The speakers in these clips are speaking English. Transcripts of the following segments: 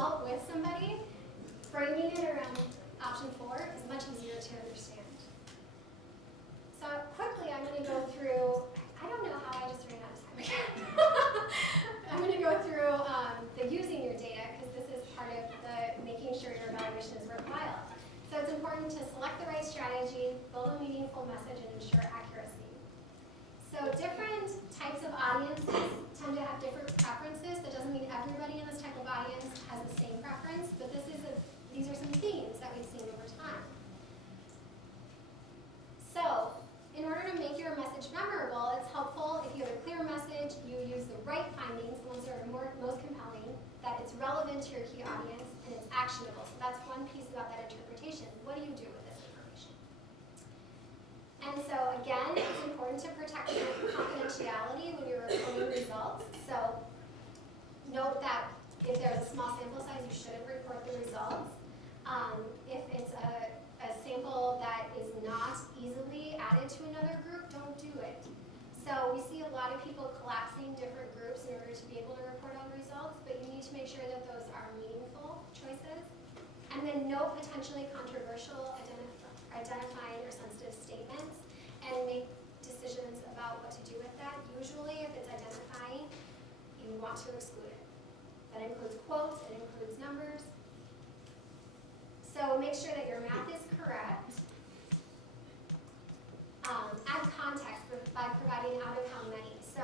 result with somebody, framing it around option 4 is much easier to understand. So quickly, I'm going to go through, I don't know how I just ran out of time again. I'm going to go through the using your data, because this is part of the making sure your evaluation is worthwhile. So it's important to select the right strategy, build a meaningful message, and ensure accuracy. So different types of audiences tend to have different preferences. That doesn't mean everybody in this type of audience has the same preference, but these are some themes that we've seen over time. So, in order to make your message memorable, it's helpful if you have a clear message, you use the right findings, the ones that are most compelling, that it's relevant to your key audience, and it's actionable. So that's one piece about that interpretation. What do you do with this information? And so again, it's important to protect your confidentiality when you're reporting results. So note that if there's a small sample size, you shouldn't report the results. If it's a sample that is not easily added to another group, don't do it. So we see a lot of people collapsing different groups in order to be able to report on results, but you need to make sure that those are meaningful choices. And then note potentially controversial, identifying or sensitive statements, and make decisions about what to do with that. Usually, if it's identifying, you want to exclude it. That includes quotes, it includes numbers. So make sure that your math is correct. Add context by providing out of how many. So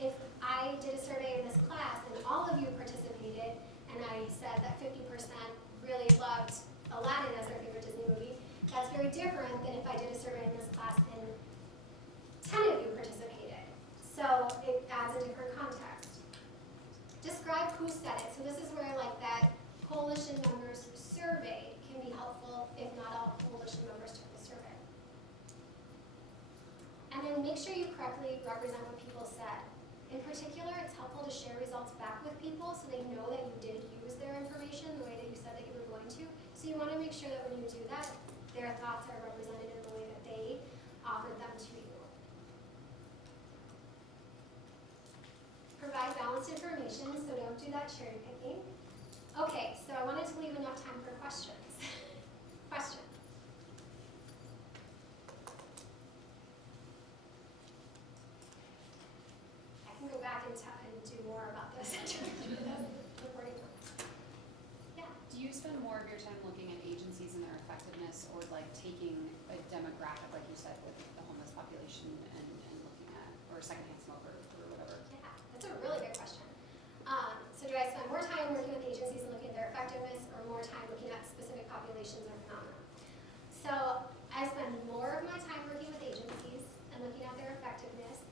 if I did a survey in this class and all of you participated, and I said that 50% really loved Aladdin as their favorite Disney movie, that's very different than if I did a survey in this class and 10 of you participated. So it adds a different context. Describe who said it. So this is where like that coalition members survey can be helpful if not all coalition members took the survey. And then make sure you correctly represent what people said. In particular, it's helpful to share results back with people so they know that you did use their information the way that you said that you were going to. So you want to make sure that when you do that, their thoughts are represented in the way that they offered them to you. Provide balanced information, so don't do that cherry picking. Okay, so I wanted to leave enough time for questions. Questions? I can go back and do more about this reporting. Yeah. Do you spend more of your time looking at agencies and their effectiveness, or like taking a demographic, like you said, with the homeless population and looking at, or secondhand smokers or whatever? Yeah, that's a really good question. So do I spend more time working with agencies and looking at their effectiveness, or more time looking at specific populations or phenomena? So I spend more of my time working with agencies and looking at their effectiveness,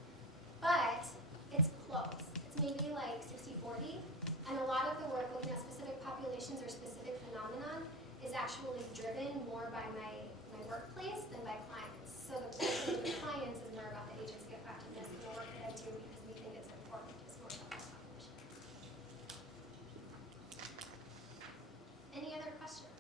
but it's close. It's maybe like 60-40, and a lot of the work looking at specific populations or specific phenomenon is actually driven more by my workplace than by clients. So the question with clients is more about the agency effectiveness and the work that I do because we think it's important. It's more about that population. Any other questions?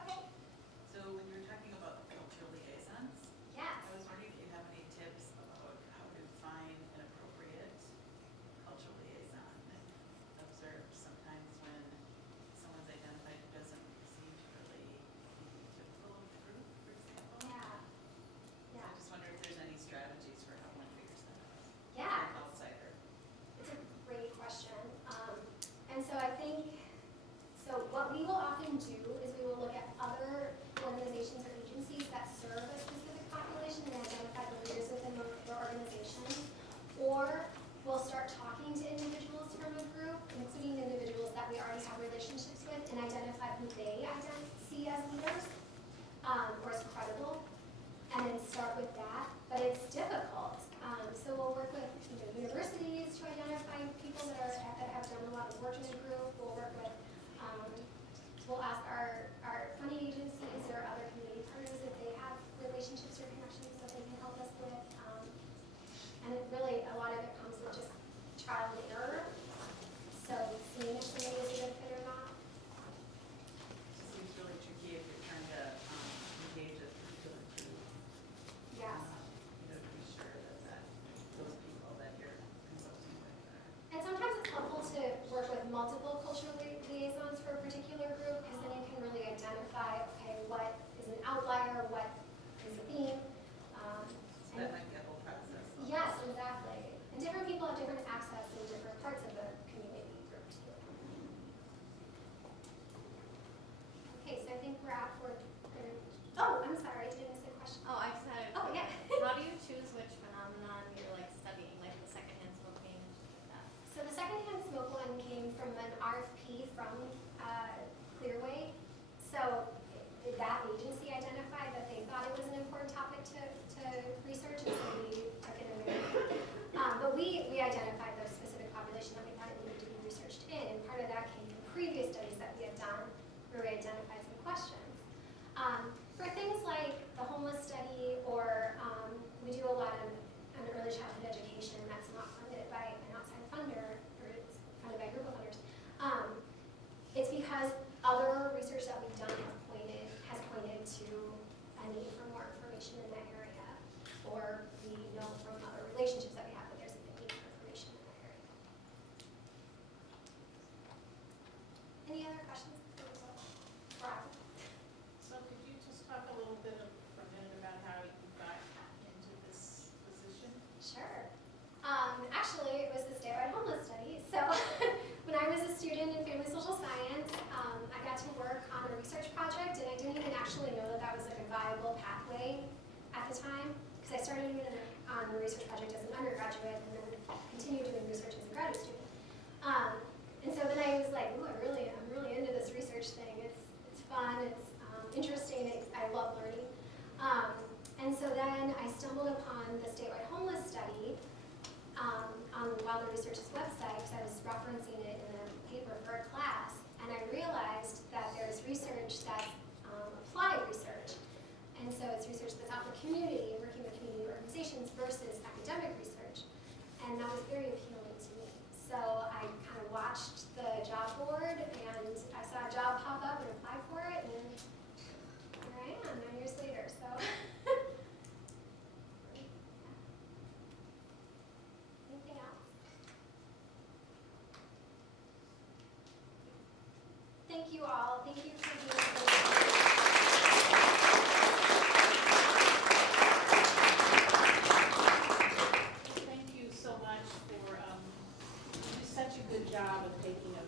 Okay. So when you were talking about the cultural liaisons, Yes. I was wondering if you have any tips about how to find an appropriate bit from it about how you got into this position? Sure. Actually, it was the statewide homeless study. So when I was a student in family social science, I got to work on a research project, and I didn't even actually know that that was like a viable pathway at the time, because I started on the research project as an undergraduate and then continued doing research as a graduate student. And so then I was like, ooh, I'm really into this research thing. It's fun, it's interesting, I love learning. And so then I stumbled upon the statewide homeless study on Wilder Research's website, because I was referencing it in a paper for a class, and I realized that there's research that's applied research. And so it's research that's out in the community, working with community organizations versus academic research. And that was very appealing to me. So I kind of watched the job board, and I saw a job pop up and applied for it, and here I am 9 years later. So anything else? Thank you all. Thank you for being here. Thank you so much for, you do such a good job of taking a